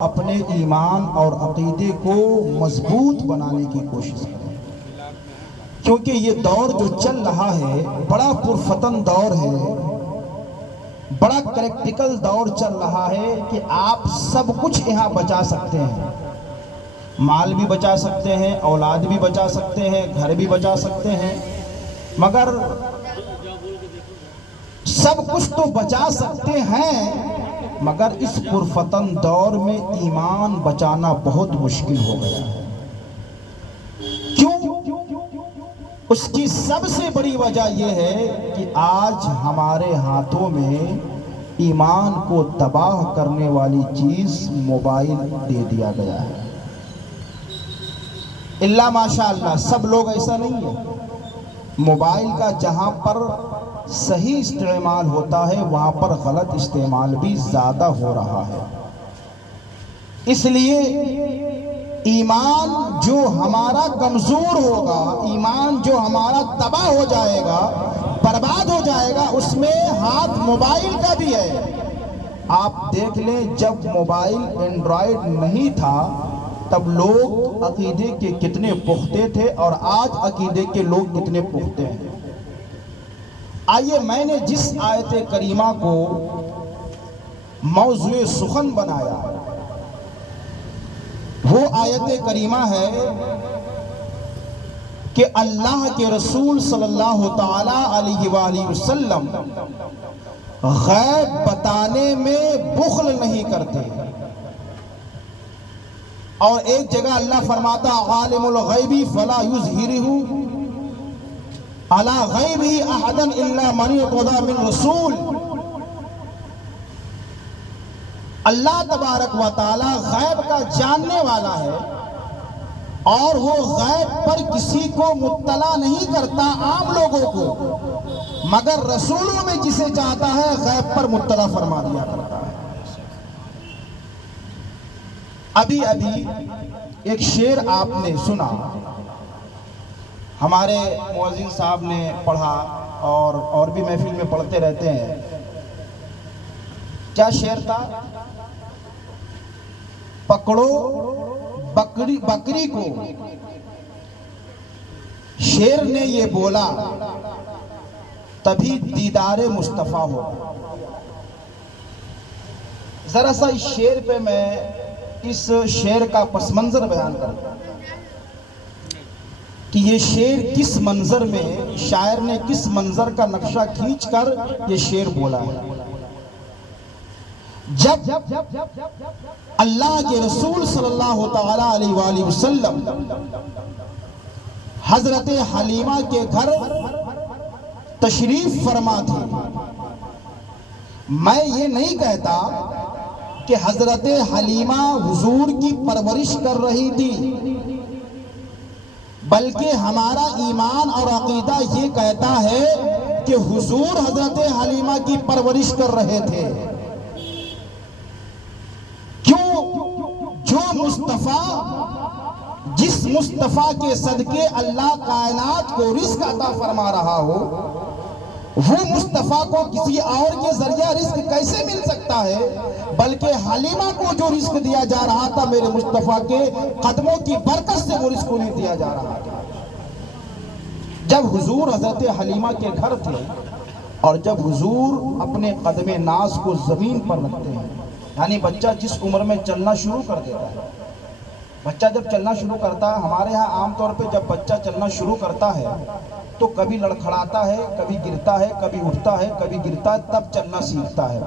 اپنے ایمان اور عقیدے کو مضبوط بنانے کی کوشش کریں، کیونکہ یہ دور جو چل رہا ہے بڑا پرفتن دور ہے، بڑا کریکٹیکل دور چل رہا ہے کہ آپ سب کچھ یہاں بچا سکتے ہیں، مال بھی بچا سکتے ہیں، اولاد بھی بچا سکتے ہیں، گھر بھی بچا سکتے ہیں، مگر سب کچھ تو بچا سکتے ہیں مگر اس پرفتن دور میں ایمان بچانا بہت مشکل ہو گیا ہے۔ کیوں؟ اس کی سب سے بڑی وجہ یہ ہے کہ آج ہمارے ہاتھوں میں ایمان کو تباہ کرنے والی چیز موبائل دے دیا گیا ہے۔ اللہ ماشاءاللہ سب لوگ ایسا نہیں ہے، موبائل کا جہاں پر صحیح استعمال ہوتا ہے وہاں پر غلط استعمال بھی زیادہ ہو رہا ہے۔ اس لیے ایمان جو ہمارا کمزور ہوگا، ایمان جو ہمارا تباہ ہو جائے گا، برباد ہو جائے گا، اس میں ہاتھ موبائل کا بھی ہے۔ آپ دیکھ لیں جب موبائل اینڈرائیڈ نہیں تھا تب لوگ عقیدے کے کتنے پختہ تھے اور آج عقیدے کے لوگ کتنے پختہ ہیں۔ آئیے میں نے جس آیت کریمہ کو موضوع سخن بنایا وہ آیت کریمہ ہے کہ اللہ کے رسول صلی اللہ تعالی علیہ وآلہ وسلم غیب بتانے میں بخل نہیں کرتے، اور ایک جگہ اللہ فرماتا عالم الغیب فلا یظہرہ علی غیبہ احدا الا من ارتضی من رسول۔ اللہ تبارک و تعالی غیب کا جاننے والا ہے اور وہ غیب پر کسی کو مطلع نہیں کرتا عام لوگوں کو، مگر رسولوں میں جسے چاہتا ہے غیب پر مطلع فرما دیا کرتا ہے۔ ابھی ایک شعر آپ نے سنا، ہمارے مؤذن صاحب نے پڑھا اور بھی محفل میں پڑھتے رہتے ہیں۔ کیا شعر تھا؟ پکڑو بکری کو، شیر نے یہ بولا تبھی دیدار مصطفیٰ ہو۔ ذرا سا اس شعر پہ میں اس شعر کا پس منظر بیان کرتا ہوں کہ یہ شعر کس منظر میں شاعر نے کس منظر کا نقشہ کھینچ کر یہ شعر بولا ہے۔ جب اللہ کے رسول صلی اللہ تعالی علیہ وآلہ وسلم حضرت حلیمہ کے گھر تشریف فرما تھی، میں یہ نہیں کہتا کہ حضرت حلیمہ حضور کی پرورش کر رہی تھی، بلکہ ہمارا ایمان اور عقیدہ یہ کہتا ہے کہ حضور حضرت حلیمہ کی پرورش کر رہے تھے۔ کیوں؟ جو مصطفیٰ جس مصطفیٰ کے صدقے اللہ کائنات کو رزق عطا فرما رہا ہو، وہ مصطفیٰ کو کسی اور کے ذریعہ رزق کیسے مل سکتا ہے؟ بلکہ حلیمہ کو جو رزق دیا جا رہا تھا میرے مصطفیٰ کے قدموں کی برکت سے وہ رزق انہیں دیا جا رہا تھا۔ جب حضور حضرت حلیمہ کے گھر تھے اور جب حضور اپنے قدم ناز کو زمین پر رکھتے ہیں، یعنی بچہ جس عمر میں چلنا شروع کر دیتا ہے، بچہ جب چلنا شروع کرتا ہے، ہمارے ہاں عام طور پہ جب بچہ چلنا شروع کرتا ہے تو کبھی لڑکھڑاتا ہے، کبھی گرتا ہے، کبھی اٹھتا ہے، کبھی گرتا ہے، تب چلنا سیکھتا ہے۔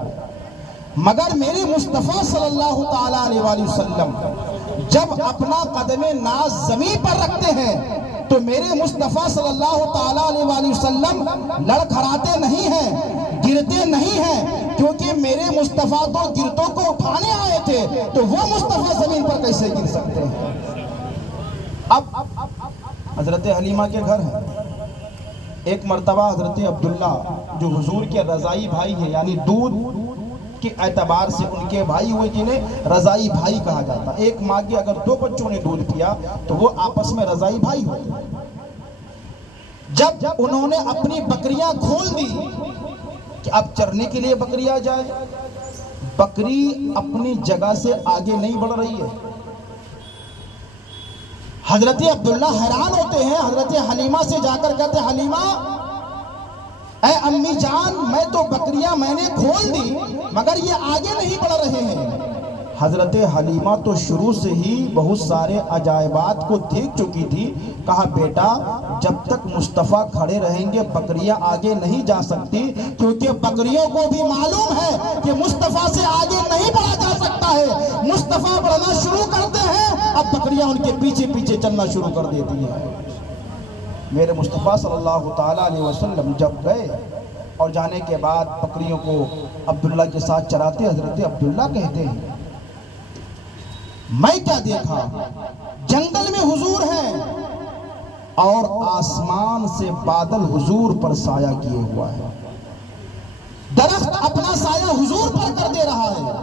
مگر میرے مصطفیٰ صلی اللہ تعالی علیہ وآلہ وسلم جب اپنا قدم ناز زمین پر رکھتے ہیں تو میرے مصطفیٰ صلی اللہ تعالی علیہ وآلہ وسلم لڑکھڑاتے نہیں ہیں، گرتے نہیں ہیں، کیونکہ میرے مصطفیٰ تو گرتوں کو اٹھانے آئے تھے، تو وہ مصطفیٰ زمین پر کیسے گر سکتے ہیں؟ اب حضرت حلیمہ کے گھر ہیں، ایک مرتبہ حضرت عبداللہ جو حضور کے رضائی بھائی ہیں، یعنی دودھ کے اعتبار سے ان کے بھائی ہوئے جنہیں رضائی بھائی کہا جاتا، ایک ماں کے اگر دو بچوں نے دودھ پیا تو وہ آپس میں رضائی بھائی ہوتے۔ جب انہوں نے اپنی بکریاں کھول دی کہ اب چرنے کے لیے بکری آ جائے، بکری اپنی جگہ سے آگے نہیں بڑھ رہی ہے۔ حضرت عبداللہ حیران ہوتے ہیں، حضرت حلیمہ سے جا کر کہتے ہیں حلیمہ اے امی جان، میں تو بکریاں میں نے کھول دی مگر یہ آگے نہیں بڑھ رہے ہیں۔ حضرت حلیمہ تو شروع سے ہی بہت سارے عجائبات کو دیکھ چکی تھی۔ کہا بیٹا جب تک مصطفیٰ کھڑے رہیں گے بکریاں آگے نہیں جا سکتی، کیونکہ بکریوں کو بھی معلوم ہے کہ مصطفیٰ سے آگے نہیں بڑھا جا سکتا ہے۔ مصطفیٰ بڑھنا شروع کرتے ہیں، اب بکریاں ان کے پیچھے پیچھے چلنا شروع کر دیتی ہیں۔ میرے مصطفیٰ صلی اللہ تعالیٰ علیہ وسلم جب گئے اور جانے کے بعد بکریوں کو عبداللہ کے ساتھ چراتے، حضرت عبداللہ کہتے ہیں میں کیا دیکھا، جنگل میں حضور ہیں اور آسمان سے بادل حضور پر سایہ کیے ہوا ہے، درخت اپنا سایہ حضور پر کر دے رہا ہے،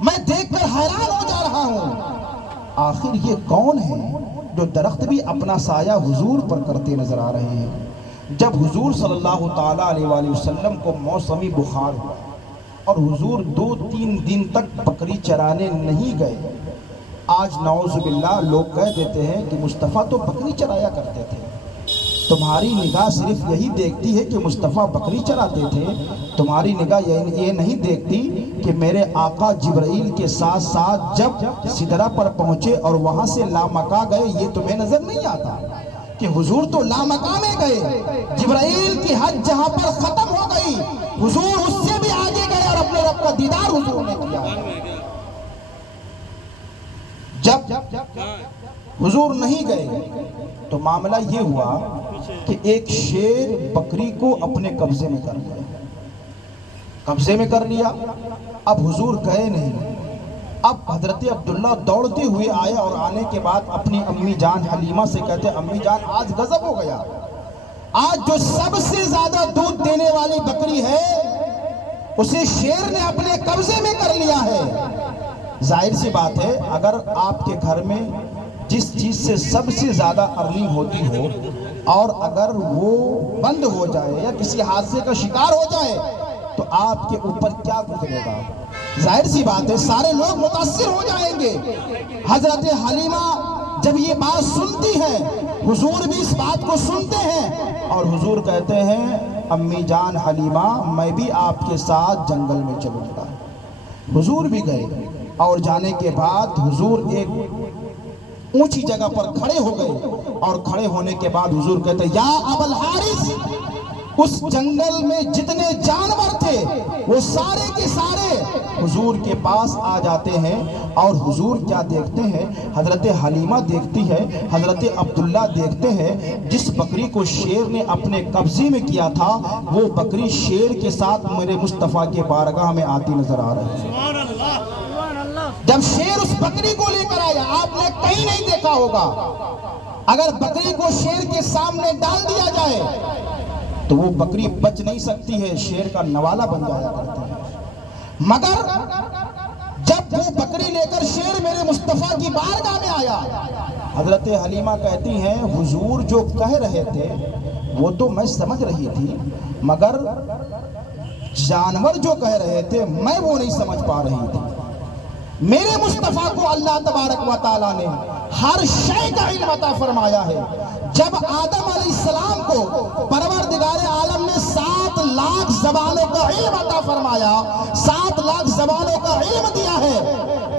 میں دیکھ کر حیران ہو جا رہا ہوں آخر یہ کون ہے جو درخت بھی اپنا سایہ حضور پر کرتے نظر آ رہے ہیں۔ جب حضور صلی اللہ تعالیٰ علیہ وآلہ وسلم کو موسمی بخار ہوا اور حضور 2-3 دن تک بکری چرانے نہیں گئے، آج نعوذ باللہ لوگ کہہ دیتے ہیں کہ مصطفیٰ تو بکری چرایا کرتے تھے، تمہاری نگاہ صرف یہی دیکھتی ہے کہ مصطفیٰ بکری چراتے تھے، تمہاری نگاہ یہ نہیں دیکھتی کہ میرے آقا جبرائیل کے ساتھ ساتھ جب سدرہ پر پہنچے اور وہاں سے لامکہ گئے، یہ تمہیں نظر نہیں آتا کہ حضور تو لامکہ میں گئے، جبرائیل کی حج جہاں پر ختم ہو گئی حضور اس سے بھی آگے گئے اور اپنے رب کا دیدار حضور نے کیا۔ جب حضور نہیں گئے تو معاملہ یہ ہوا کہ ایک شیر بکری کو اپنے قبضے میں کر لیا، اب حضور گئے نہیں۔ اب حضرت عبداللہ دوڑتے ہوئے آئے اور آنے کے بعد اپنی امی جان حلیمہ سے کہتے امی جان آج غضب ہو گیا، آج جو سب سے زیادہ دودھ دینے والی بکری ہے اسے شیر نے اپنے قبضے میں کر لیا ہے۔ ظاہر سی بات ہے اگر آپ کے گھر میں جس چیز سے سب سے زیادہ ارننگ ہوتی ہو اور اگر وہ بند ہو جائے یا کسی حادثے کا شکار ہو جائے تو آپ کے اوپر کیا گزرے گا؟ ظاہر سی بات ہے سارے لوگ متاثر ہو جائیں گے۔ حضرت حلیمہ جب یہ بات سنتی ہے حضور بھی اس بات کو سنتے ہیں اور حضور کہتے ہیں امی جان حلیمہ میں بھی آپ کے ساتھ جنگل میں چلوں گا۔ حضور بھی گئے اور جانے کے بعد حضور ایک اونچی جگہ پر کھڑے ہو گئے اور کھڑے ہونے کے بعد حضور کہتے ہیں یا ابا الحارث، اس جنگل میں جتنے جانور تھے وہ سارے کے سارے حضور کے پاس آ جاتے ہیں اور حضور کیا دیکھتے ہیں؟ حضرت حلیمہ دیکھتی ہے، حضرت عبداللہ دیکھتے ہیں جس بکری کو شیر نے اپنے قبضے میں کیا تھا وہ بکری شیر کے ساتھ میرے مصطفیٰ کے بارگاہ میں آتی نظر آ رہی ہے۔ جب شیر اس بکری کو لے کر آیا آپ نے کہیں نہیں دیکھا ہوگا، اگر بکری کو شیر کے سامنے ڈال دیا جائے تو وہ بکری بچ نہیں سکتی ہے، شیر کا نوالا بن جایا کرتی ہے۔ مگر جب وہ بکری لے کر شیر میرے مصطفیٰ کی بارگاہ میں آیا، حضرت حلیمہ کہتی ہیں حضور جو کہہ رہے تھے وہ تو میں سمجھ رہی تھی مگر جانور جو کہہ رہے تھے میں وہ نہیں سمجھ پا رہی تھی۔ میرے مصطفیٰ کو اللہ تبارک و تعالیٰ نے ہر شے کا علم عطا فرمایا ہے۔ جب آدم علیہ السلام کو پروردگار عالم نے 7 لاکھ زبانوں کا علم عطا فرمایا، 7 لاکھ زبانوں کا علم دیا ہے،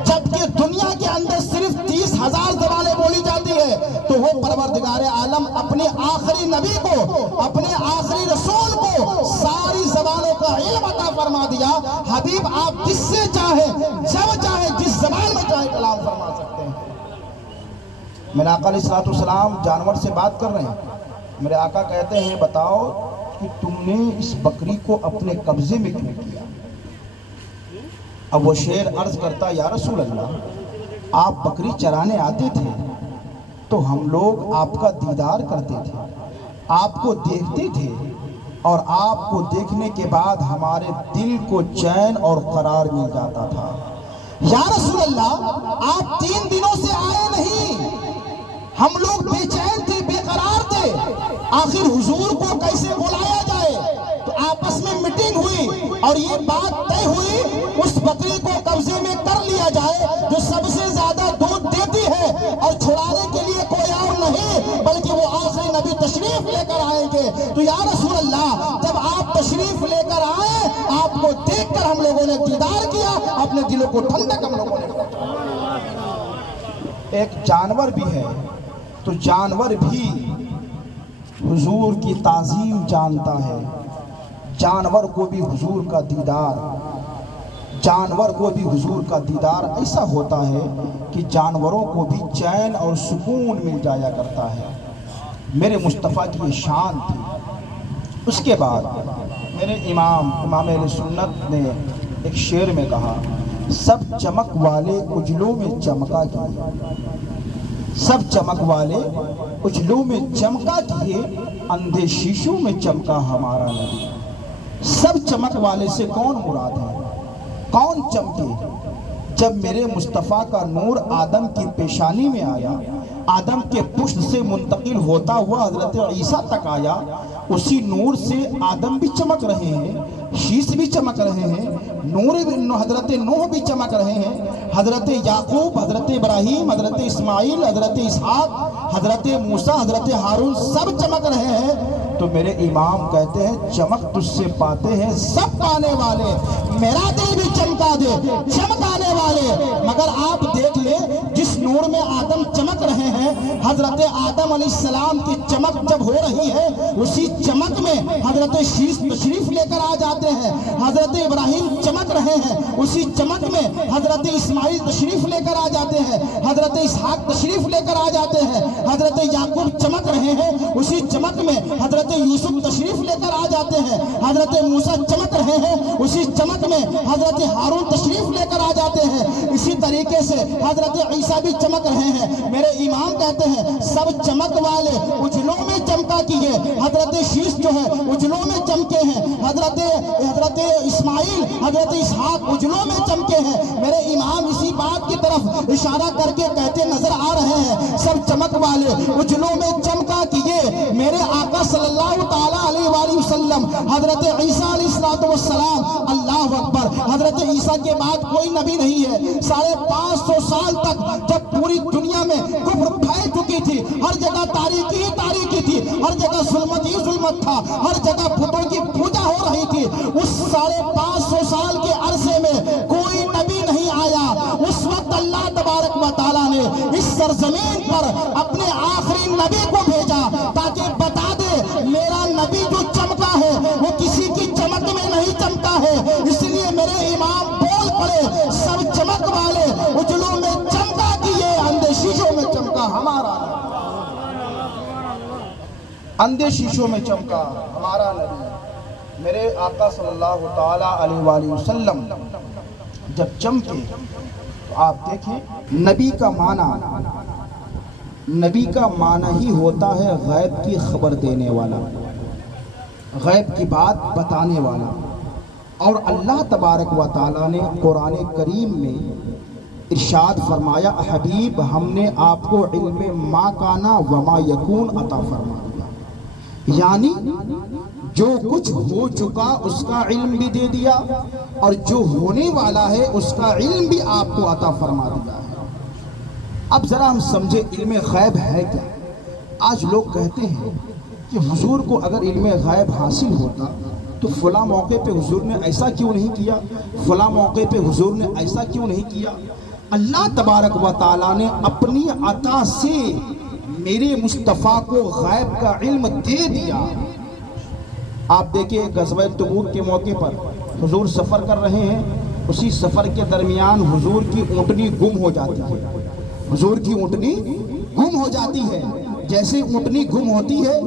جبکہ دنیا کے اندر صرف 30,000 زبانیں بولی جاتی ہے تو وہ پروردگار عالم اپنے آخری نبی کو، اپنے آخری رسول کو ساری زبانوں کا علم عطا فرما دیا۔ حبیب آپ جس سے چاہیں جب چاہیں جس زبان میں چاہیں کلام فرما سکتے ہیں۔ میرے آقا علیہ السلام جانور سے بات کر رہے ہیں، میرے آقا کہتے ہیں بتاؤ کہ تم نے اس بکری کو اپنے قبضے میں کیوں کیا؟ اب وہ شیر عرض کرتا یا رسول اللہ آپ بکری چرانے آتے تھے تو ہم لوگ آپ کا دیدار کرتے تھے، آپ کو دیکھتے تھے اور آپ کو دیکھنے کے بعد ہمارے دل کو چین اور قرار مل جاتا تھا۔ یا رسول اللہ آپ 3 دنوں سے آئے نہیں، ہم لوگ بے چین تھے، بے قرار تھے، آخر حضور کو کیسے بلایا جائے؟ تو آپس میں میٹنگ ہوئی اور یہ بات طے ہوئی اس بکری کو قبضے میں کر لیا جائے جو سب سے زیادہ دودھ دیتی ہے، اور چھڑانے کے لیے کوئی اور نہیں بلکہ وہ آخری نبی تشریف لے کر آئیں گے۔ تو یا رسول اللہ جب آپ تشریف لے کر آئے، آپ کو دیکھ کر ہم لوگوں نے دیدار کیا، اپنے دلوں کو ٹھنڈک ہم لوگوں نے کیا۔ ایک جانور بھی ہے تو جانور بھی حضور کی تعظیم جانتا ہے، جانور کو بھی حضور کا دیدار، جانور کو بھی حضور کا دیدار ایسا ہوتا ہے کہ جانوروں کو بھی چین اور سکون مل جایا کرتا ہے۔ میرے مصطفیٰ کی یہ شان تھی۔ اس کے بعد میرے امام اہل سنت نے ایک شعر میں کہا، سب چمک والے اجلوں میں چمکا کیے، سب چمک والے اجلوں میں چمکا کیے، اندھے شیشوں میں چمکا ہمارا نبی۔ سب چمک والے سے کون مراد ہے؟ کون چمکے؟ جب میرے مصطفیٰ کا نور آدم کی پیشانی میں آیا، آدم کے پشت سے منتقل ہوتا ہوا حضرت عیسیٰ تک آیا، اسی نور سے آدم بھی چمک رہے ہیں، شیش بھی چمک رہے ہیں، حضرت نوح بھی چمک رہے ہیں، حضرت یعقوب، حضرت ابراہیم، حضرت اسماعیل، حضرت اسحاق، حضرت موسیٰ، حضرت ہارون سب چمک رہے ہیں۔ تو میرے امام کہتے ہیں چمک تجھ سے پاتے ہیں سب پانے والے، میرا دل بھی چمکا دے چمکانے والے۔ مگر آپ دیکھ لیں جس نور میں آدم چمک رہے ہیں، حضرت آدم علیہ السلام کی چمک جب ہو رہی ہے، اسی چمک میں حضرت شیش تشریف لے کر آ جاتے ہیں، حضرت ابراہیم چمک رہے ہیں، اسی چمک میں حضرت اسماعیل تشریف لے کر آ جاتے ہیں، حضرت اسحاق تشریف لے کر آ جاتے ہیں، حضرت یعقوب چمک رہے ہیں، اسی چمک میں حضرت یوسف تشریف لے کر آ جاتے ہیں، حضرت موسیٰ چمک رہے ہیں، اسی چمک میں حضرت ہارون تشریف لے کر آ جاتے ہیں، اسی طریقے سے حضرت عیسیٰ بھی چمک رہے ہیں۔ میرے امام کہتے ہیں سب چمک والے اجلوں میں چمکا کیے، حضرت شیش جو ہے اجلوں میں چمکے ہیں، حضرت اسماعیل، حضرت اسحاق اجلوں میں چمکے ہیں۔ میرے امام اسی بات کی طرف اشارہ کر کے کہتے نظر آ رہے ہیں سب چمک والے اجلوں میں چمکا کیے میرے آقا صلی اللہ تعالیٰ علیہ وآلہ وسلم، حضرت عیسیٰ علیہ السلام۔ اللہ اکبر! حضرت عیسیٰ کے بعد کوئی نبی نہیں ہے۔ 550 سال تک جب پوری دنیا میں کفر پھیل چکی تھی، ہر جگہ تاریکی ہی تاریکی تھی، ہر جگہ ظلمت ہی ظلمت تھا، ہر جگہ بتوں کی پوجا ہو رہی تھی، اس 550 سال کے عرصے میں کوئی نبی نہیں آیا۔ اس وقت اللہ تبارک و تعالیٰ نے اس سرزمین پر اپنے آخری نبی کو بھیجا تاکہ بتا دے میرا نبی جو چمکا ہے وہ کسی کی چمک میں نہیں چمکا ہے۔ اس لیے میرے امام بول پڑے سب چمک والے اجلوں میں چمکا کیے، اندھے شیشوں میں چمکا ہمارا اندھے شیشوں میں چمکا ہمارا نبی۔ میرے آقا صلی اللہ تعالیٰ علیہ وآلہ وسلم جب چمکے تو آپ دیکھیں نبی کا معنی ہی ہوتا ہے غیب کی خبر دینے والا، غیب کی بات بتانے والا۔ اور اللہ تبارک و تعالیٰ نے قرآن کریم میں ارشاد فرمایا حبیب ہم نے آپ کو علم ما کانا وما یکون عطا فرما دیا، یعنی جو کچھ ہو چکا اس کا علم بھی دے دیا اور جو ہونے والا ہے اس کا علم بھی آپ کو عطا فرما دیا ہے۔ اب ذرا ہم سمجھے علم غیب ہے کیا؟ آج لوگ کہتے ہیں کہ حضور کو اگر علم غیب حاصل ہوتا تو فلاں موقع پہ حضور نے ایسا کیوں نہیں کیا، فلاں موقع پہ حضور نے ایسا کیوں نہیں کیا۔ اللہ تبارک و تعالیٰ نے اپنی عطا سے میرے مصطفیٰ کو غیب کا علم دے دیا۔ آپ دیکھیں غزوہ تبوک کے موقع پر حضور سفر کر رہے ہیں، اسی سفر کے درمیان حضور کی اونٹنی گم ہو جاتی ہے، حضور کی اونٹنی گم ہو جاتی ہے۔ جیسے اونٹنی گم ہوتی ہے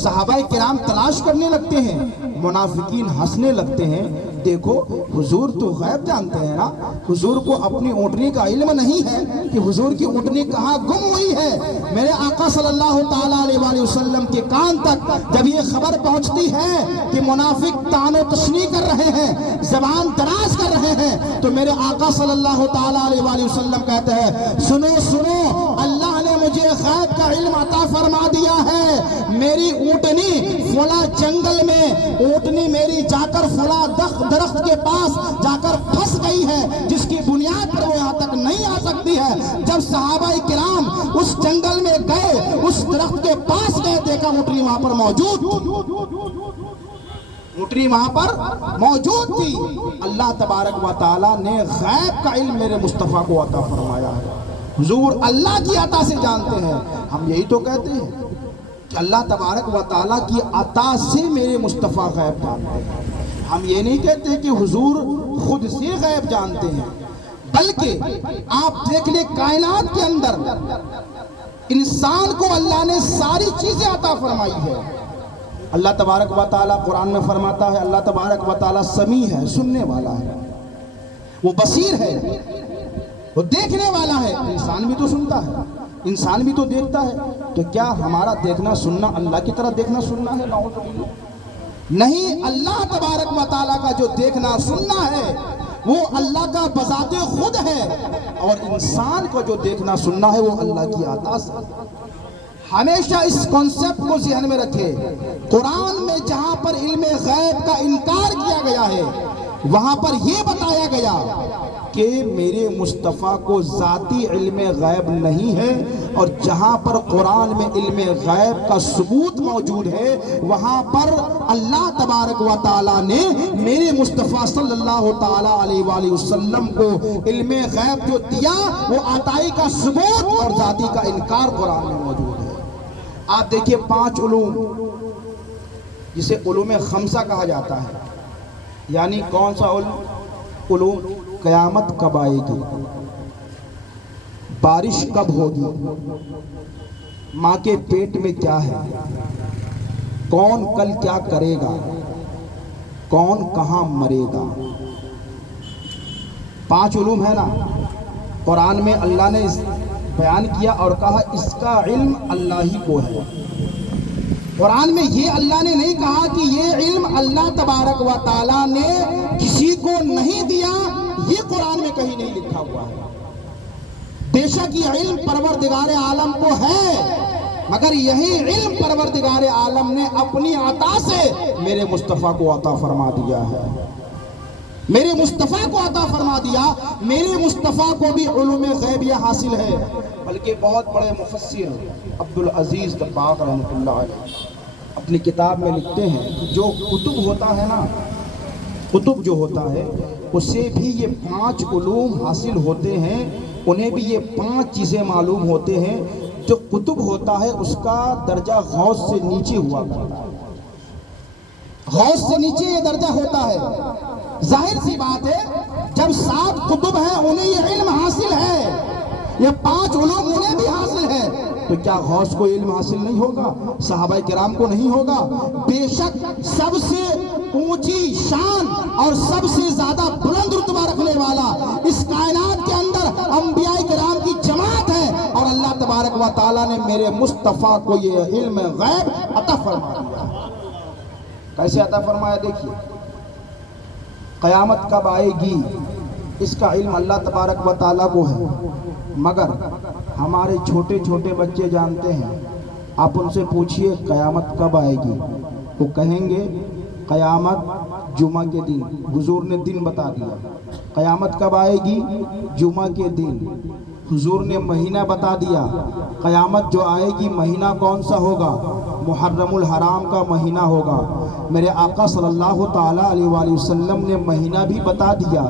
صحابہ کرام تلاش کرنے لگتے ہیں، منافقین ہنسنے لگتے ہیں، دیکھو حضور تو غیب جانتے ہیں نا، حضور کو اپنی اونٹنی کا علم نہیں ہے کہ حضور کی اونٹنی کہاں گم ہوئی ہے۔ میرے آقا صلی اللہ تعالیٰ علیہ وآلہ وسلم کے کان تک جب یہ خبر پہنچتی ہے کہ منافق طعن و تشنیع کر رہے ہیں، زبان دراز کر رہے ہیں، تو میرے آقا صلی اللہ تعالیٰ علیہ وآلہ وسلم کہتے ہیں سنو سنو، اللہ نے مجھے غیب کا علم عطا فرما دیا ہے، میری اونٹنی فلاں جنگل میں، اونٹنی میری جا کر فلاں درخت کے پاس جا کر پھنس گئی ہے جس کی بنیاد پر وہ یہاں تک نہیں آ سکتی ہے۔ جب صحابہ کرام اس جنگل میں گئے، اس درخت کے پاس گئے، دیکھا اونٹنی وہاں پر موجود تھی، اونٹنی وہاں پر موجود تھی۔ اللہ تبارک و تعالیٰ نے غیب کا علم میرے مصطفیٰ کو عطا فرمایا ہے۔ حضور اللہ کی عطا سے جانتے ہیں، ہم یہی تو کہتے ہیں کہ اللہ تبارک و تعالیٰ کی عطا سے میرے مصطفیٰ غیب جانتے ہیں۔ ہم یہ نہیں کہتے کہ حضور خود سے غیب جانتے ہیں، بلکہ آپ دیکھ لیں کائنات کے اندر انسان کو اللہ نے ساری چیزیں عطا فرمائی ہے۔ اللہ تبارک و تعالیٰ قرآن میں فرماتا ہے، اللہ تبارک و تعالیٰ سمیع ہے، سننے والا ہے، وہ بصیر ہے، وہ دیکھنے والا ہے۔ انسان بھی تو سنتا ہے، انسان بھی تو دیکھتا ہے، تو کیا ہمارا دیکھنا سننا اللہ کی طرح دیکھنا سننا ہے؟ نعوذ باللہ، نہیں۔ اللہ تبارک و تعالیٰ کا جو دیکھنا سننا ہے وہ اللہ کا بذات خود ہے، اور انسان کو جو دیکھنا سننا ہے وہ اللہ کی عطا سے۔ ہمیشہ اس کانسیپٹ کو ذہن میں رکھے، قرآن میں جہاں پر علم غیب کا انکار کیا گیا ہے وہاں پر یہ بتایا گیا کہ میرے مصطفیٰ کو ذاتی علم غیب نہیں ہے، اور جہاں پر قرآن میں علم غیب کا ثبوت موجود ہے وہاں پر اللہ تبارک و تعالیٰ نے میرے مصطفیٰ صلی اللہ تعالیٰ علیہ وآلہ وسلم کو علم غیب جو دیا وہ عطائی کا ثبوت اور ذاتی کا انکار قرآن میں موجود ہے۔ آپ دیکھیے 5 علوم جسے علوم خمسہ کہا جاتا ہے، یعنی کون سا علوم؟ قیامت کب آئے گی، بارش کب ہوگی، ماں کے پیٹ میں کیا ہے، کون کل کیا کرے گا، کون کہاں مرے گا۔ 5 علوم ہے نا، قرآن میں اللہ نے بیان کیا اور کہا اس کا علم اللہ ہی کو ہے۔ قرآن میں یہ اللہ نے نہیں کہا کہ یہ علم اللہ تبارک و تعالیٰ نے کسی کو نہیں دیا، یہ قرآن میں کہیں نہیں لکھا ہوا ہے۔ بے شک یہ علم پروردگار عالم کو ہے، مگر یہی علم پروردگار عالم نے اپنی عطا سے میرے مصطفیٰ کو عطا فرما دیا ہے، میرے مصطفیٰ کو عطا فرما دیا۔ میرے مصطفیٰ کو بھی علوم غیبیہ حاصل ہے، بلکہ بہت بڑے مفسر عبدالعزیز دباغ رحمۃ اللہ علیہ اپنی کتاب میں لکھتے ہیں کہ جو کتب ہوتا ہے نا، کتب جو ہوتا ہے اسے بھی یہ 5 علوم حاصل ہوتے ہیں، انہیں بھی یہ 5 چیزیں معلوم ہوتے ہیں۔ جو کتب ہوتا ہے اس کا درجہ غوث سے نیچے ہوا کرتا ہے، غوث سے نیچے یہ درجہ ہوتا ہے۔ ظاہر سی بات ہے جب 7 کتب ہیں انہیں یہ علم حاصل ہے، یہ 5 علوم انہیں بھی حاصل ہے، تو کیا غوث کو علم حاصل نہیں ہوگا؟ صحابہ کرام کو نہیں ہوگا؟ بے شک سب سے اونچی شان اور سب سے زیادہ بلند رتبہ رکھنے والا اس کائنات کے اندر انبیاء کرام کی جماعت ہے، اور اللہ تبارک و تعالیٰ نے میرے مصطفیٰ کو یہ علم غیب عطا فرما دیا۔ کیسے عطا فرمایا؟ دیکھیے، قیامت کب آئے گی اس کا علم اللہ تبارک و تعالیٰ کو ہے، مگر ہمارے چھوٹے چھوٹے بچے جانتے ہیں۔ آپ ان سے پوچھئے قیامت کب آئے گی، وہ کہیں گے قیامت جمعہ کے دن۔ حضور نے دن بتا دیا، قیامت کب آئے گی؟ جمعہ کے دن۔ حضور نے مہینہ بتا دیا، قیامت جو آئے گی مہینہ کون سا ہوگا؟ محرم الحرام کا مہینہ ہوگا۔ میرے آقا صلی اللہ تعالیٰ علیہ وآلہ وسلم نے مہینہ بھی بتا دیا۔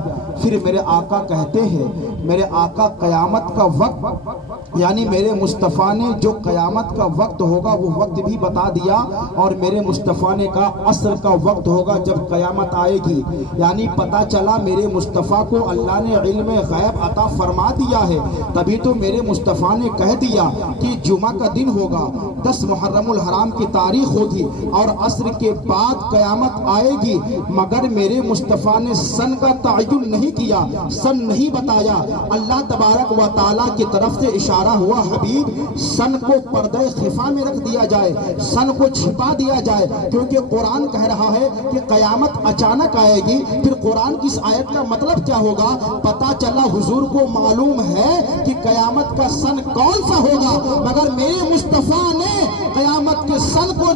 پھر میرے آقا کہتے ہیں، میرے آقا قیامت کا وقت، یعنی میرے مصطفیٰ نے جو قیامت کا وقت ہوگا وہ وقت بھی بتا دیا، اور میرے مصطفیٰ نے کہا عصر کا وقت ہوگا جب قیامت آئے گی۔ یعنی پتہ چلا میرے مصطفیٰ کو اللہ نے علم غیب عطا فرما دیا ہے، تبھی تو میرے مصطفیٰ نے کہہ دیا کہ جمعہ کا دن ہوگا، 10 محرم الحرام کی تاریخ ہوگی اور عصر کے بعد قیامت آئے گی۔ مگر میرے مصطفیٰ نے سن کا تعین نہیں کیا، سن نہیں بتایا۔ اللہ تبارک و تعالیٰ کی طرف سے اشارہ ہوا، حبیب سن کو پردہ خفا میں رکھ دیا جائے، سن کو چھپا دیا جائے، کیونکہ قرآن کہہ رہا ہے کہ قیامت اچانک آئے گی۔ پھر قرآن کی اس آیت کا مطلب کیا ہوگا؟ پتہ چلا حضور کو معلوم ہے کہ قیامت قیامت کا سن کون سا ہوگا، مگر میرے مصطفیٰ نے قیامت کے سن کو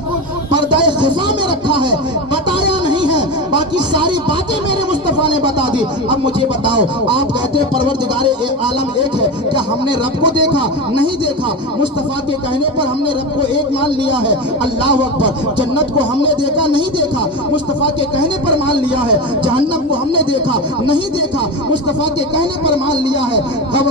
پردہ خفا میں رکھا ہے، بتایا نہیں ہے، باقی ساری باتیں میرے مصطفیٰ نے بتا دی۔ اب مجھے بتاؤ، آپ کہتے ہیں پروردگار عالم ایک ہے، کیا ہم نے رب کو دیکھا؟ نہیں دیکھا۔ مصطفیٰ کے کہنے پر ہم نے رب کو ایک مان لیا ہے، اللہ اکبر۔ جنت کو ہم نے دیکھا؟ نہیں دیکھا، مصطفیٰ کے کہنے پر مان لیا ہے۔ جہنم کو ہم نے دیکھا؟ نہیں دیکھا، مصطفیٰ کے کہنے پر مان لیا ہے۔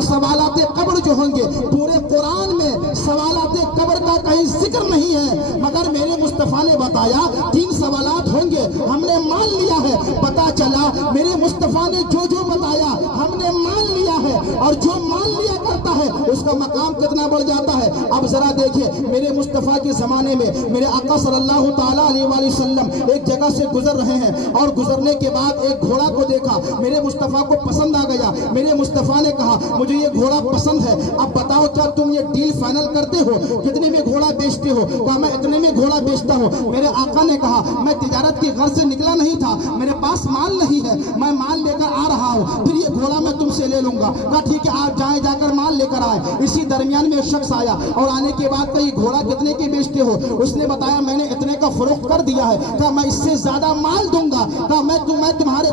سوالات قبر جو ہوں گے، پورے قرآن میں سوالات قبر کا کہیں ذکر نہیں ہے، مگر میرے مصطفیٰ نے بتایا 3 سوالات ہوں گے، ہم نے مان لیا ہے۔ پتا چلا میرے مصطفیٰ نے جو جو بتایا ہم نے مان لیا ہے، اور جو مان لیا کرتا ہے اس کا مقام کتنا بڑھ جاتا ہے۔ اب ذرا دیکھیں، میرے مصطفیٰ کے زمانے میں میرے آقا صلی اللہ تعالیٰ علیہ وآلہ وسلم ایک جگہ سے گزر رہے ہیں، اور گزرنے کے بعد ایک گھوڑا کو دیکھا، میرے مصطفیٰ کو پسند آ گیا۔ میرے مصطفیٰ نے کہا مجھے یہ گھوڑا پسند ہے، اب بتاؤ کیا تم یہ ڈیل فائنل کرتے ہو، کتنے میں گھوڑا بیچتے ہو؟ کہا میں اتنے میں گھوڑا بیچتا ہوں۔ میرے آقا نے کہا میں تجارت کی غرض سے نکلا نہیں تھا، میرے پاس مال نہیں ہے، میں مال لے کر آ رہا ہوں، پھر یہ گھوڑا میں تم سے لے لوں گا۔ کہا ٹھیک ہے آپ جائیں، جا کر مال لے کر آئے۔ اسی درمیان میں ایک شخص آیا، اور آنے کے بعد کہا یہ گھوڑا کتنے کے بیچتے ہو؟ اس نے بتایا میں نے اتنے کا فروخت کر دیا ہے۔ کہا میں اس سے زیادہ مال دوں گا۔ کہا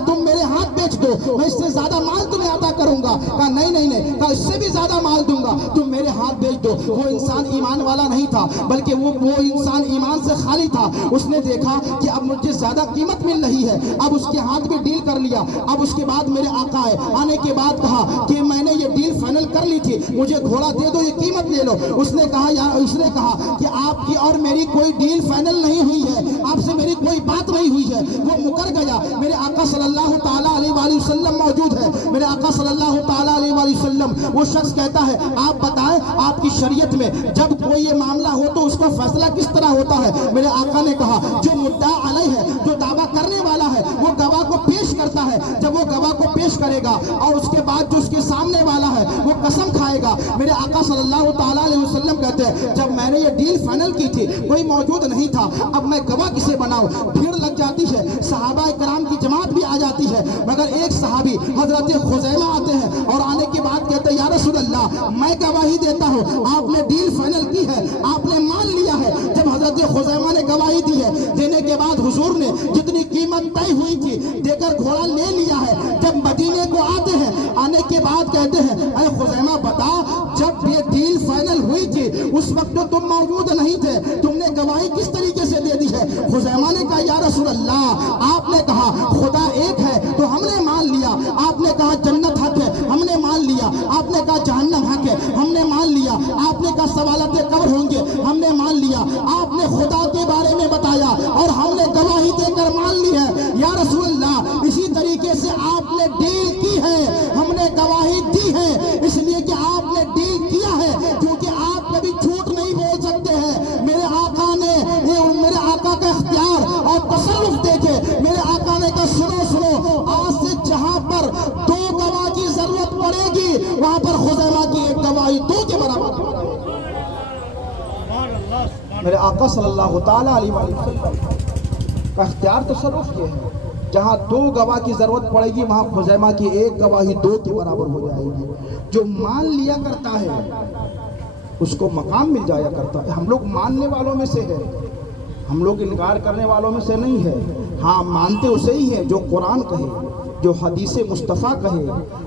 تم میرے ہاتھ بیچ دو، میں اس سے زیادہ مال تمہیں عطا کروں گا۔ کہا نہیں، کہا اس سے بھی زیادہ مال دوں گا، تم میرے ہاتھ بیچ دو۔ وہ انسان ایمان والا نہیں تھا، بلکہ وہ انسان ایمان سے خالی تھا۔ اس نے دیکھا کہ اب مجھے زیادہ قیمت مل رہی ہے، اب اس کے ہاتھ میں ڈیل کر لیا۔ اب اس کے بعد میرے آقا آئے، آنے کے بعد کہا کہ میں نے یہ ڈیل فائنل کر لی تھی، مجھے گھوڑا دے دو، یہ قیمت لے لو۔ اس نے کہا کہ آپ کی اور میری کوئی ڈیل فائنل نہیں ہوئی ہے، آپ سے میری کوئی بات نہیں ہوئی ہے۔ وہ مکر گیا۔ میرے آقا صلی اللہ تعالیٰ علیہ وآلہ وسلم موجود ہے، میرے آقا صلی اللہ تعالیٰ علیہ وآلہ وسلم، وہ شخص کہتا ہے آپ بتائیں آپ کی شریعت میں جب کوئی یہ معاملہ ہو تو اس کا فیصلہ کس طرح ہوتا ہے؟ میرے آقا نے کہا جو مدعا علیہ ہے، جو دعویٰ کرنے والا ہے، وہ گواہ کو پیش کرتا ہے، جب وہ گواہ کو پیش کرے گا اور اس کے بعد جو اس کے سامنے والا ہے وہ قسم کھائے گا۔ میرے آقا صلی اللہ تعالیٰ علیہ وسلم کہتے ہیں جب میں نے یہ ڈیل فائنل کی تھی کوئی موجود نہیں تھا، اب میں گواہ کسے بناؤں؟ بھیڑ لگ جاتی ہے، صحابہ کرام کی جماعت بھی آ جاتی ہے، مگر ایک صحابی حضرت خزیمہ آتے ہیں، اور آنے کے بعد کہتے ہیں یا رسول اللہ میں گواہی دیتا ہوں، آپ نے ڈیل فائنل کی ہے، آپ نے مان لیا ہے۔ جب حضرت خزیمہ نے گواہی دی ہے، دینے کے بعد حضور نے جتنی قیمت طے ہوئی تھی دے کر گھوڑا لے لیا ہے۔ جب مدینے کو آتے ہیں، آنے کے بعد کہتے ہیں اے خزیمہ بتا جب یہ ڈیل فائنل ہوئی تھی اس وقت تو تم موجود نہیں تھے، تم نے گواہی کس طریقے سے دے دی ہے؟ خزیمہ نے کہا یا رسول اللہ آپ نے کہا خدا ایک ہے تو ہم نے مان لیا، آپ نے کہا جنت حق ہے ہم نے مان لیا، آپ نے کہا جہنم حق ہے ہم نے مان لیا، آپ نے کہا سوالات قبر ہوں گے ہم نے مان لیا، آپ نے خدا کے بارے میں بتایا اور ہم نے گواہی دے کر مان لی ہے یا رسول اللہ۔ اسی طریقے سے آپ نے ڈیل کی ہے، ہم نے گواہی دی ہے، اس لیے کہ آپ نے ڈیل کیا ہے، کیونکہ آپ کبھی جھوٹ نہیں بول سکتے ہیں۔ میرے آقا نے میرے آقا کا اختیار اور تصرف دیکھے، میرے آقا نے کہا سنو آج سے جہاں پر 2 گواہ کی ضرورت پڑے گی وہاں پر خزیمہ کی ایک گواہی 2 کے برابر۔ میرے آقا صلی اللہ تعالیٰ علیہ وسلم کا اختیار تصرف یہ ہے، جہاں 2 گواہ کی ضرورت پڑے گی وہاں خزیمہ کی ایک گواہی 2 کے برابر ہو جائے گی۔ جو مان لیا کرتا ہے اس کو مقام مل جایا کرتا ہے۔ ہم لوگ ماننے والوں میں سے ہے، ہم لوگ انکار کرنے والوں میں سے نہیں ہے۔ ہاں مانتے اسے ہی ہے جو قرآن کہے، جو حدیث مصطفیٰ کہے،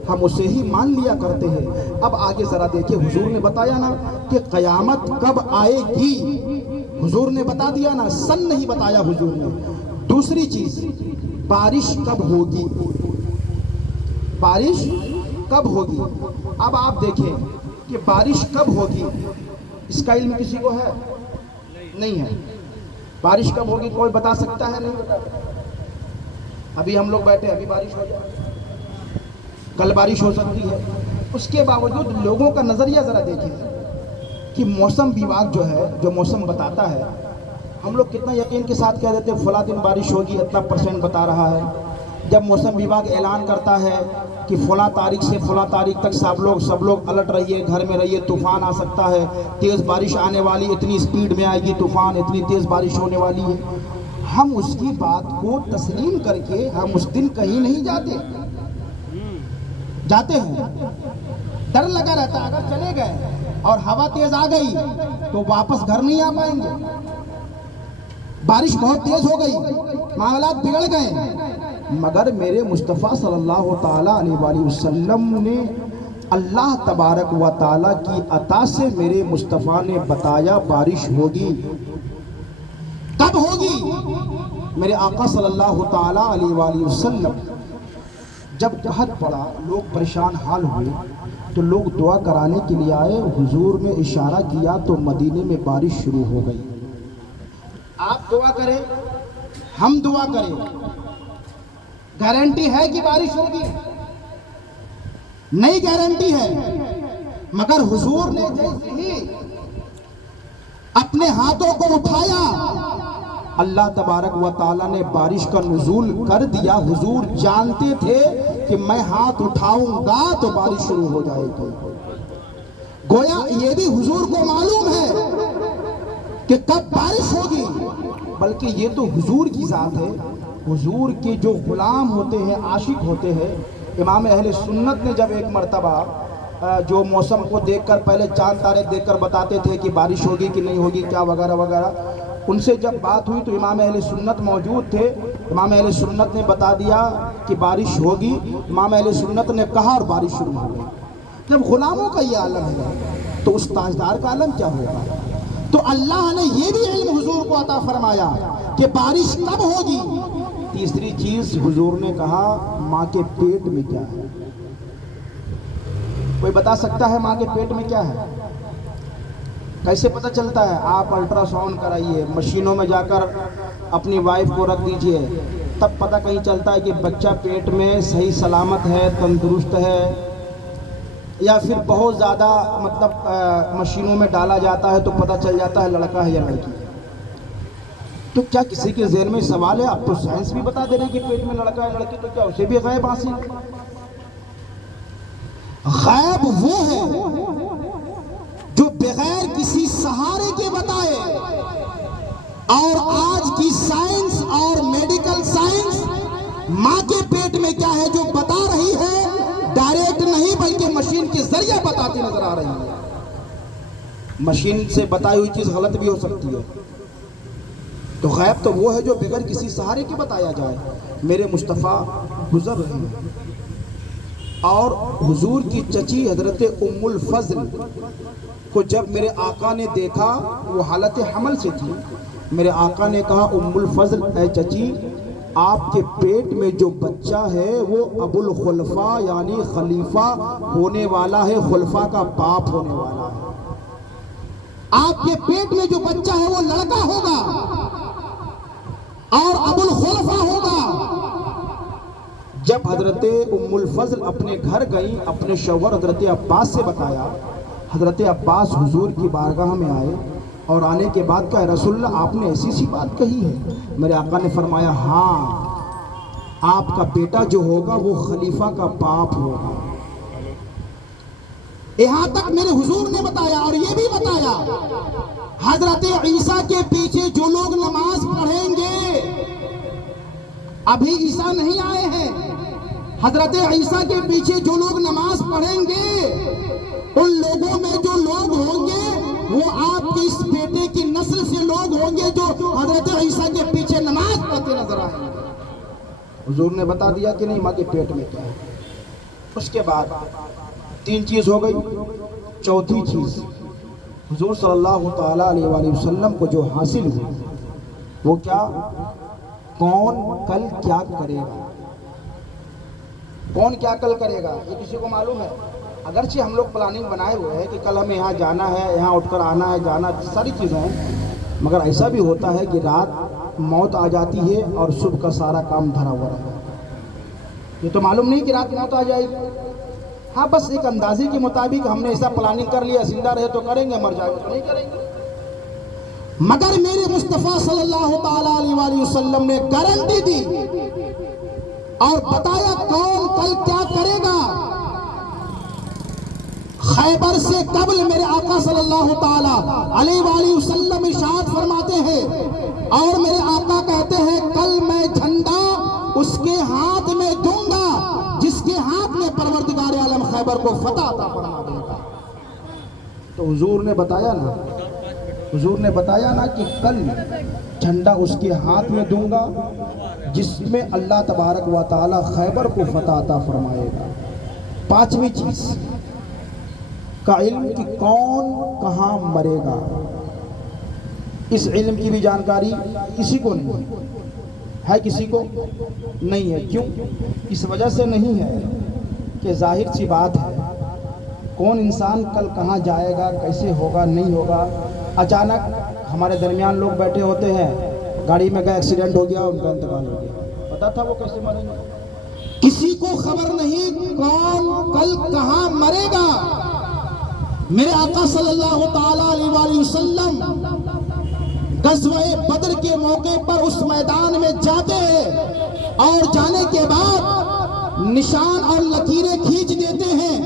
ہم اسے ہی مان لیا کرتے ہیں۔ اب آگے ذرا دیکھیں، حضور نے بتایا نا کہ قیامت کب آئے گی، حضور نے بتا دیا نا، سن نہیں بتایا حضور نے۔ دوسری چیز بارش کب ہوگی، بارش کب ہوگی۔ اب آپ دیکھیں کہ بارش کب ہوگی، اس کا علم کسی کو ہے؟ نہیں ہے۔ بارش کب ہوگی کوئی بتا سکتا ہے؟ نہیں بتا۔ ابھی ہم لوگ بیٹھے ابھی بارش ہو جائے، کل بارش ہو سکتی ہے۔ اس کے باوجود لوگوں کا نظریہ ذرا دیکھیں کہ موسم وبھاگ جو ہے، جو موسم بتاتا ہے، ہم لوگ کتنا یقین کے ساتھ کہہ دیتے ہیں فلاں دن بارش ہوگی، اتنا % بتا رہا ہے۔ جب موسم وبھاگ اعلان کرتا ہے کہ فلاں تاریخ سے فلاں تاریخ تک سب لوگ الرٹ رہیے، گھر میں رہیے، طوفان آ سکتا ہے، تیز بارش آنے والی، اتنی سپیڈ میں آئے گی طوفان، اتنی تیز بارش ہونے والی ہے، ہم اس کی بات کو تسلیم کر کے ہم اس دن کہیں نہیں جاتے ہیں، ڈر لگا رہتا ہے اگر چلے گئے اور ہوا تیز آ گئی تو واپس گھر نہیں آ پائیں گے، بارش بہت تیز ہو گئی، معاملات بگڑ گئے۔ مگر میرے مصطفیٰ صلی اللہ تعالیٰ علیہ وآلہ وسلم نے اللہ تبارک و تعالیٰ کی عطا سے میرے مصطفیٰ نے بتایا بارش ہوگی۔ کب ہوگی؟ میرے آقا صلی اللہ تعالیٰ علیہ وآلہ وسلم جب قحط پڑا، لوگ پریشان حال ہوئے تو لوگ دعا کرانے کے لیے آئے، حضور نے اشارہ کیا تو مدینے میں بارش شروع ہو گئی۔ آپ دعا کریں، ہم دعا کریں، گارنٹی ہے کہ بارش ہوگی؟ نہیں گارنٹی ہے، مگر حضور نے جیسے ہی اپنے ہاتھوں کو اٹھایا، اللہ تبارک و تعالیٰ نے بارش کا نزول کر دیا۔ حضور جانتے تھے کہ میں ہاتھ اٹھاؤں گا تو بارش شروع ہو جائے گی۔ گویا یہ بھی حضور کو معلوم ہے کہ کب بارش ہوگی، بلکہ یہ تو حضور کی ذات ہے۔ حضور کے جو غلام ہوتے ہیں، عاشق ہوتے ہیں، امام اہل سنت نے جب ایک مرتبہ جو موسم کو دیکھ کر پہلے چاند تارے دیکھ کر بتاتے تھے کہ بارش ہوگی کہ نہیں ہوگی کیا وغیرہ وغیرہ، ان سے جب بات ہوئی تو امام اہل سنت موجود تھے، امام اہل سنت نے بتا دیا کہ بارش ہوگی، امام اہل سنت نے کہا اور بارش شروع ہو گئی۔ جب غلاموں کا یہ عالم ہے تو اس تاجدار کا عالم کیا ہوگا؟ تو اللہ نے یہ بھی علم حضور کو عطا فرمایا کہ بارش کب ہوگی۔ تیسری چیز حضور نے کہا ماں کے پیٹ میں کیا ہے۔ کوئی بتا سکتا ہے ماں کے پیٹ میں کیا ہے؟ کیسے پتہ چلتا ہے؟ آپ الٹرا ساؤنڈ کرائیے، مشینوں میں جا کر اپنی وائف کو رکھ دیجئے، تب پتہ کہیں چلتا ہے کہ بچہ پیٹ میں صحیح سلامت ہے، تندرست ہے، یا پھر بہت زیادہ مشینوں میں ڈالا جاتا ہے تو پتہ چل جاتا ہے لڑکا ہے یا لڑکی۔ تو کیا کسی کے ذہن میں سوال ہے؟ اب تو سائنس بھی بتا دے رہے کہ پیٹ میں لڑکا ہے لڑکی، تو کیا اسے بھی غیب حاصل؟ غیب وہ ہے جو بغیر کسی سہارے کے بتائے، اور آج کی سائنس اور میڈیکل سائنس ماں کے پیٹ میں کیا ہے جو بتا رہی ہے، ڈائریکٹ نہیں بلکہ مشین کے ذریعے بتاتی نظر آ رہی ہے۔ مشین سے بتائی ہوئی چیز غلط بھی ہو سکتی ہے، تو غیب تو وہ ہے جو بغیر کسی سہارے کے بتایا جائے۔ میرے مصطفیٰ گزر رہے ہیں اور حضور کی چچی حضرت ام الفضل کو جب میرے آقا نے دیکھا، وہ حالت حمل سے تھی، میرے آقا نے کہا ام الفضل اے چچی، آپ کے پیٹ میں جو بچہ ہے وہ ابو الخلفاء یعنی خلیفہ ہونے والا ہے، خلفاء کا باپ ہونے والا ہے۔ آپ کے پیٹ میں جو بچہ ہے وہ لڑکا ہوگا اور ابو الخلفاء ہوگا۔ جب حضرت ام الفضل اپنے گھر گئی، اپنے شوہر حضرت عباس سے بتایا، حضرت عباس حضور کی بارگاہ میں آئے اور آنے کے بعد کہا رسول اللہ آپ نے ایسی سی بات کہی ہے؟ میرے آقا نے فرمایا ہاں، آپ کا بیٹا جو ہوگا وہ خلیفہ کا باپ ہوگا۔ یہاں تک میرے حضور نے بتایا، اور یہ بھی بتایا حضرت عیسیٰ کے پیچھے جو لوگ نماز پڑھیں گے، ابھی عیسیٰ نہیں آئے ہیں، حضرت عیسیٰ کے پیچھے جو لوگ نماز پڑھیں گے، ان لوگوں میں جو لوگ ہوں گے وہ آپ کے اس بیٹے کی نسل سے لوگ ہوں گے جو حضرت عیسیٰ کے پیچھے نماز پڑھتے نظر آئیں گے۔ حضور نے بتا دیا کہ نہیں ماں کے پیٹ میں کیا ہے۔ اس کے بعد تین چیز ہو گئی، چوتھی چیز حضور صلی اللہ تعالیٰ علیہ وآلہ وسلم کو جو حاصل ہوئی وہ کیا؟ کون کل کیا کرے گا؟ کون کیا کل کرے گا یہ کسی کو معلوم ہے؟ اگرچہ ہم لوگ پلاننگ بنائے ہوئے ہیں کہ کل ہمیں یہاں جانا ہے، یہاں اٹھ کر آنا ہے، جانا ساری چیزیں ہیں، مگر ایسا بھی ہوتا ہے کہ رات موت آ جاتی ہے اور صبح کا سارا کام دھرا ہوا رہتا ہے۔ یہ تو معلوم نہیں کہ رات موت آ جائے گی، ہاں بس ایک اندازے کے مطابق ہم نے ایسا پلاننگ کر لیا، زندہ رہے تو کریں گے، مر جائے تو نہیں کریں گے۔ مگر میرے مصطفیٰ صلی اللہ تعالیٰ علیہ وآلہ وسلم نے گارنٹی دی اور بتایا کون کل کیا کرے گا۔ خیبر سے قبل میرے آقا صلی اللہ تعالیٰ علیہ وآلہ وسلم ارشاد فرماتے ہیں اور میرے آقا کہتے ہیں کل میں جھنڈا اس کے ہاتھ میں دوں گا جس کے ہاتھ میں پروردگار عالم خیبر کو فتح عطا فرما دے گا۔ تو حضور نے بتایا نا کہ کل جھنڈا اس کے ہاتھ میں دوں گا جس میں اللہ تبارک و تعالی خیبر کو فتح عطا فرمائے گا۔ پانچویں چیز کا علم کہ کون کہاں مرے گا، اس علم کی بھی جانکاری کسی کو نہیں ہے، کسی کو نہیں ہے۔ کیوں؟ اس وجہ سے نہیں ہے کہ ظاہر سی بات ہے، کون انسان کل کہاں جائے گا، کیسے ہوگا، نہیں ہوگا۔ اچانک ہمارے درمیان لوگ بیٹھے ہوتے ہیں، گاڑی میں گئے، ایکسیڈنٹ ہو گیا، ان کا انتقال ہو گیا، پتا تھا وہ کیسے مریں گے؟ کسی کو خبر نہیں کون کل کہاں مرے گا۔ میرے آقا صلی اللہ تعالیٰ علیہ وآلہ وسلم غزوہ بدر کے موقع پر اس میدان میں جاتے ہیں اور جانے کے بعد نشان اور لکیریں کھینچ دیتے ہیں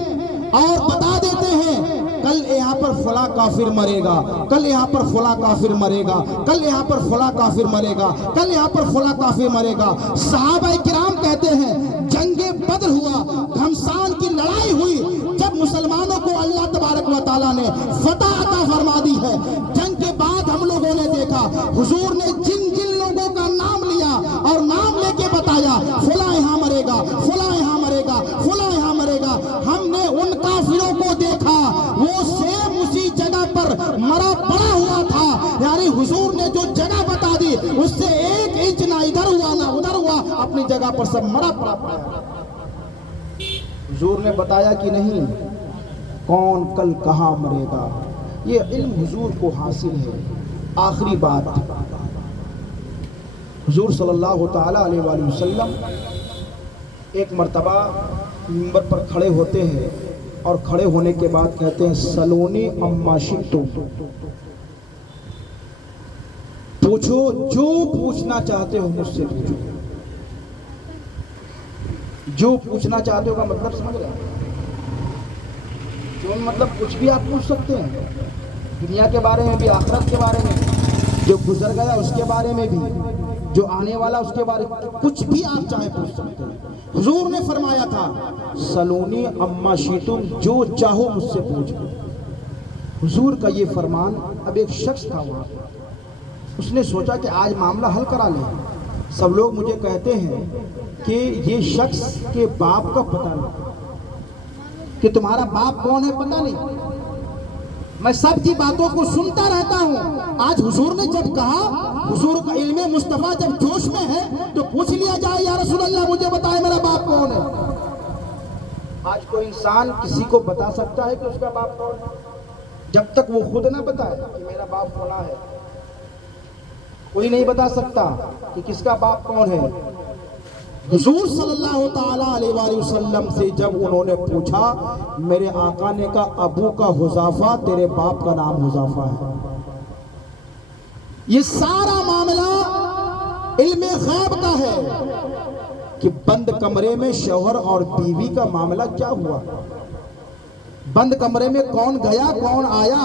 اور بتا دیتے ہیں کل یہاں پر فلاں کافر مرے گا، کل یہاں پر فلاں کافر مرے گا، کل یہاں پر فلاں کافر مرے گا، کل یہاں پر فلاں کافر مرے گا۔ صحابہ کرام کہتے ہیں جنگ بدر ہوا، گھمسان کی لڑائی ہوئی، جب مسلمانوں کو اللہ تبارک و تعالیٰ نے فتح عطا فرما دی ہے، جنگ کے بعد ہم لوگوں نے دیکھا حضور نے جن جن لوگوں کا نام لیا اور نام لے کے بتایا فلاں یہاں مرے گا، فلاں یہاں مرے گا، فلاں یہاں مرے گا، ہم نے ان کافروں کو دیکھا وہ سیم اسی جگہ پر مرا پڑا ہوا تھا۔ یعنی حضور نے جو جگہ بتا دی اس سے 1 انچ نہ ادھر ہوا نہ ادھر ہوا، اپنی جگہ پر سب مرا پڑا پایا۔ حضور نے بتایا کہ نہیں کون کل کہاں مرے گا، یہ علم حضور کو حاصل ہے۔ آخری بات، حضور صلی اللہ تعالیٰ علیہ وآلہ وسلم ایک مرتبہ منبر پر کھڑے ہوتے ہیں اور کھڑے ہونے کے بعد کہتے ہیں سلونی اما شئتم، پوچھو جو پوچھنا چاہتے ہو مجھ سے پوچھو۔ جو پوچھنا چاہتے ہو کا مطلب سمجھ رہے ہیں؟ جو مطلب کچھ بھی آپ پوچھ سکتے ہیں، دنیا کے بارے میں بھی، آخرت کے بارے میں، جو گزر گیا اس کے بارے میں بھی، جو آنے والا اس کے بارے میں، کچھ بھی آپ چاہے پوچھ سکتے ہیں۔ حضور نے فرمایا تھا سلونی اما شئتم، جو چاہو مجھ سے پوچھو۔ حضور کا یہ فرمان، اب ایک شخص تھا وہاں، اس نے سوچا کہ آج معاملہ حل کرا لیں۔ سب لوگ مجھے کہتے ہیں کہ یہ شخص کے باپ کا پتہ نہیں، کہ تمہارا باپ کون ہے پتہ نہیں، میں سب کی باتوں کو سنتا رہتا ہوں۔ آج حضور نے جب کہا، حضور کا علم مصطفیٰ جب جوش میں ہے تو پوچھ لیا جائے یا رسول اللہ مجھے بتائے میرا باپ کون ہے۔ آج کوئی انسان کسی کو بتا سکتا ہے کہ اس کا باپ کون ہے؟ جب تک وہ خود نہ بتائے کہ میرا باپ فلاں ہے، کوئی نہیں بتا سکتا کہ کس کا باپ کون ہے۔ حضور صلی اللہ تعالیٰ علیہ وآلہ وسلم سے جب انہوں نے پوچھا، میرے آقا نے کہا ابو کا حذافہ، تیرے باپ کا نام حذافہ ہے۔ یہ سارا معاملہ علم غیب کا ہے کہ بند کمرے میں شوہر اور بیوی کا معاملہ کیا ہوا، بند کمرے میں کون گیا کون آیا،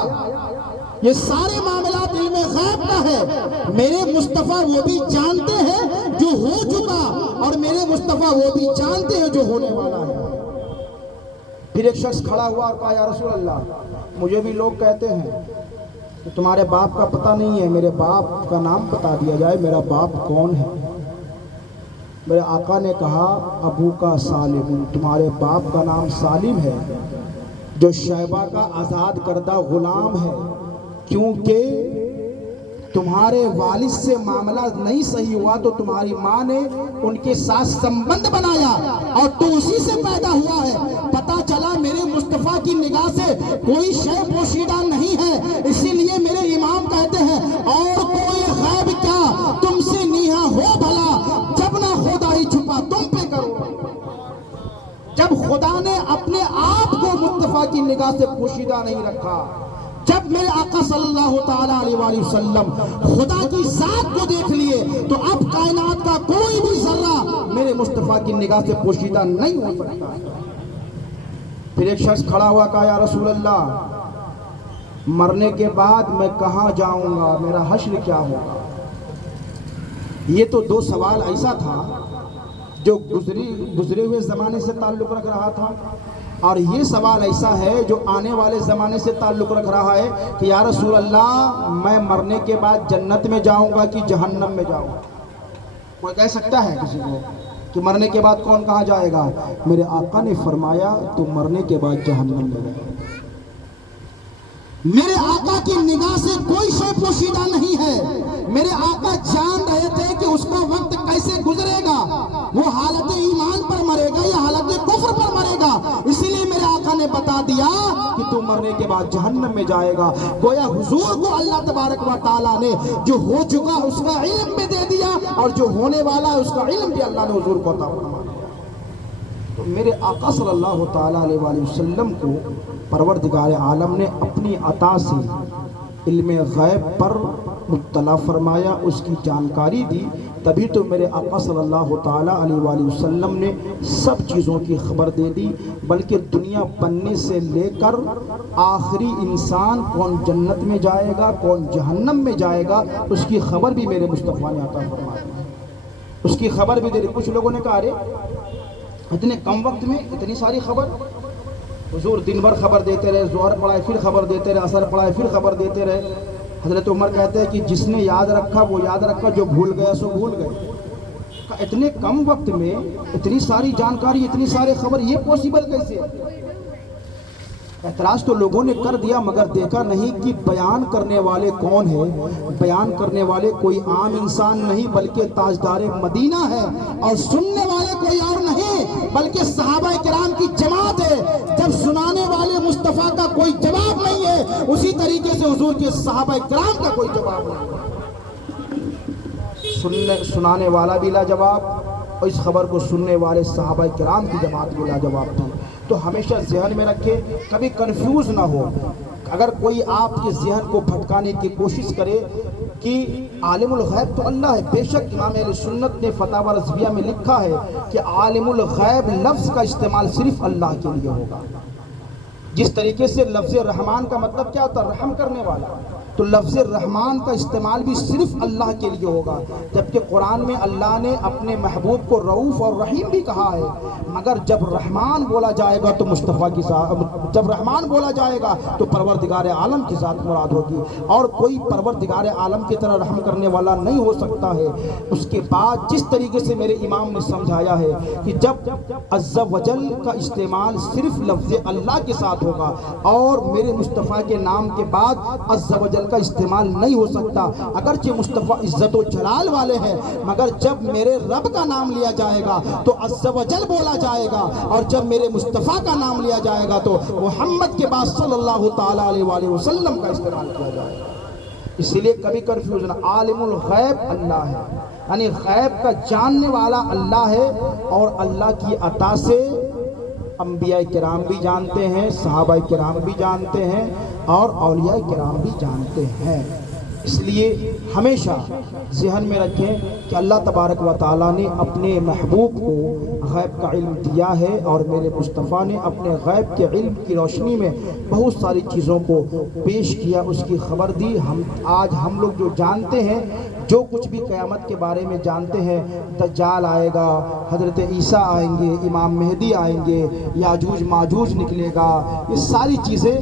یہ سارے معاملات علم غیب کا ہے۔ میرے مصطفیٰ وہ بھی جانتے ہیں جو ہو چکا، اور میرے مصطفیٰ وہ بھی جانتے ہیں جو ہونے والا ہے۔ پھر ایک شخص کھڑا ہوا اور کہا یا رسول اللہ مجھے بھی لوگ کہتے ہیں کہ تمہارے باپ کا پتہ نہیں ہے، میرے باپ کا نام بتا دیا جائے، میرا باپ کون ہے؟ میرے آقا نے کہا ابو کا سالم، تمہارے باپ کا نام سالم ہے، جو شیبہ کا آزاد کردہ غلام ہے، کیونکہ تمہارے والد سے معاملہ نہیں صحیح ہوا تو تمہاری ماں نے ان کے ساتھ سمبند بنایا اور تو اسی سے پیدا ہوا ہے۔ پتا چلا میرے مصطفیٰ کی نگاہ سے کوئی شے پوشیدہ نہیں ہے، اسی لیے میرے امام کہتے ہیں اور کوئی غیب کیا تم سے نیہا ہو بھلا، جب نہ خدا ہی چھپا تم پہ کرو۔ جب خدا نے اپنے آپ کو مصطفیٰ کی نگاہ سے پوشیدہ نہیں رکھا، جب میرے آقا صلی اللہ تعالیٰ علیہ وآلہ وسلم خدا کی ذات کو دیکھ لیے تو اب کائنات کا کوئی بھی ذرہ میرے مصطفیٰ کی نگاہ سے پوشیدہ نہیں ہو سکتا۔ پھر ایک شخص کھڑا ہوا کہا یا رسول اللہ مرنے کے بعد میں کہاں جاؤں گا، میرا حشر کیا ہوگا؟ یہ تو دو سوال ایسا تھا جو گزرے ہوئے زمانے سے تعلق رکھ رہا تھا اور یہ سوال ایسا ہے جو آنے والے زمانے سے تعلق رکھ رہا ہے کہ یا رسول اللہ میں مرنے کے بعد جنت میں جاؤں گا کہ جہنم میں جاؤں گا؟ کوئی کہہ سکتا ہے کسی کو کہ مرنے کے بعد کون کہاں جائے گا؟ میرے آقا نے فرمایا تو مرنے کے بعد جہنم میں جائے گا۔ میرے آقا کی نگاہ سے کوئی شے پوشیدہ نہیں ہے۔ میرے آقا جان رہے تھے کہ اس کا وقت کیسے گزرے گا، وہ حالت ایمان پر مرے گا یا حالت کفر پر مرے گا، اسی لیے میرے آقا نے بتا دیا کہ تو مرنے کے بعد جہنم میں جائے گا۔ گویا حضور کو اللہ تبارک و تعالیٰ نے جو ہو چکا اس کا علم بھی دے دیا، اور جو ہونے والا ہے اس کا علم بھی اللہ نے حضور کو عطا فرما دیا۔ تو میرے آقا صلی اللہ تعالیٰ علیہ وآلہ وسلم کو پروردگار عالم نے اپنی عطا سے علم غیب پر مطلع فرمایا، اس کی جانکاری دی، تبھی تو میرے آقا صلی اللہ تعالیٰ علیہ وآلہ وسلم نے سب چیزوں کی خبر دے دی، بلکہ دنیا بننے سے لے کر آخری انسان کون جنت میں جائے گا کون جہنم میں جائے گا اس کی خبر بھی میرے مصطفیٰ نے عطا فرما دی۔ اس کی خبر بھی دے دی۔ کچھ لوگوں نے کہا ارے اتنے کم وقت میں اتنی ساری خبر؟ حضور دن بھر خبر دیتے رہے، ظہر پڑھائے پھر خبر دیتے رہے، عصر پڑھائے پھر خبر دیتے رہے۔ حضرت عمر کہتے ہیں کہ جس نے یاد رکھا وہ یاد رکھا، جو بھول گیا سو بھول گئے۔ اتنے کم وقت میں اتنی ساری جانکاری، اتنی سارے خبر، یہ پوسیبل کیسے؟ اعتراض تو لوگوں نے کر دیا، مگر دیکھا نہیں کہ بیان کرنے والے کون ہیں۔ بیان کرنے والے کوئی عام انسان نہیں بلکہ تاجدار مدینہ ہے، اور سننے والے کوئی اور نہیں بلکہ صحابہ کرام کی جماعت ہے۔ جب سنانے والے مصطفیٰ کا کوئی جواب نہیں ہے، اسی طریقے سے حضور کے صحابہ کرام کا کوئی جواب نہیں ہے۔ سنانے والا بھی لاجواب، اور اس خبر کو سننے والے صحابہ کرام کی جماعت بھی لاجواب تھی۔ تو ہمیشہ ذہن میں رکھے، کبھی کنفیوز نہ ہو۔ اگر کوئی آپ کے ذہن کو بھٹکانے کی کوشش کرے کہ عالم الغیب تو اللہ ہے، بے شک امام اہل سنت نے فتاوی رضویہ میں لکھا ہے کہ عالم الغیب لفظ کا استعمال صرف اللہ کے لیے ہوگا۔ جس طریقے سے لفظ رحمان کا مطلب کیا ہوتا ہے؟ رحم کرنے والا، تو لفظ رحمان کا استعمال بھی صرف اللہ کے لیے ہوگا، جبکہ قرآن میں اللہ نے اپنے محبوب کو رؤوف اور رحیم بھی کہا ہے۔ مگر جب رحمان بولا جائے گا تو مصطفیٰ کی ذات، جب رحمان بولا جائے گا تو پروردگار عالم کی ذات مراد ہوگی، اور کوئی پروردگار عالم کی طرح رحم کرنے والا نہیں ہو سکتا ہے۔ اس کے بعد جس طریقے سے میرے امام نے سمجھایا ہے کہ جب عز و جل کا استعمال صرف لفظ اللہ کے ساتھ ہوگا، اور میرے مصطفیٰ کے نام کے بعد عز و جل کا استعمال نہیں ہو سکتا، اگرچہ مصطفیٰ عزت و جلال والے ہیں، مگر جب میرے رب کا نام لیا جائے گا تو عز و جل بولا جائے گا، اور جب میرے مصطفیٰ کا نام لیا جائے گا تو محمد کے بعد صلی اللہ تعالیٰ علیہ وآلہ وسلم کا استعمال کیا جائے گا۔ اس لیے کبھی کنفیوژن، عالم الغیب اللہ ہے، یعنی غیب کا جاننے والا اللہ ہے، اور اللہ کی عطا سے انبیاء کرام بھی جانتے ہیں، صحابہ کرام بھی جانتے ہیں، اور اولیاء کرام بھی جانتے ہیں۔ اس لیے ہمیشہ ذہن میں رکھیں کہ اللہ تبارک و تعالیٰ نے اپنے محبوب کو غیب کا علم دیا ہے، اور میرے مصطفیٰ نے اپنے غیب کے علم کی روشنی میں بہت ساری چیزوں کو پیش کیا، اس کی خبر دی۔ آج ہم لوگ جو جانتے ہیں، جو کچھ بھی قیامت کے بارے میں جانتے ہیں، دجال آئے گا، حضرت عیسیٰ آئیں گے، امام مہدی آئیں گے، یاجوج ماجوج نکلے گا، یہ ساری چیزیں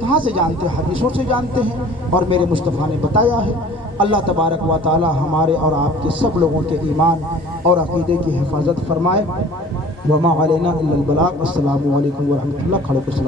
کہاں سے جانتے ہیں؟ حدیثوں سے جانتے ہیں، اور میرے مصطفیٰ نے بتایا ہے۔ اللہ تبارک و تعالی ہمارے اور آپ کے سب لوگوں کے ایمان اور عقیدے کی حفاظت فرمائے۔ وما علینا الا البلاغ۔ السلام علیکم ورحمۃ اللہ۔ کھڑے پر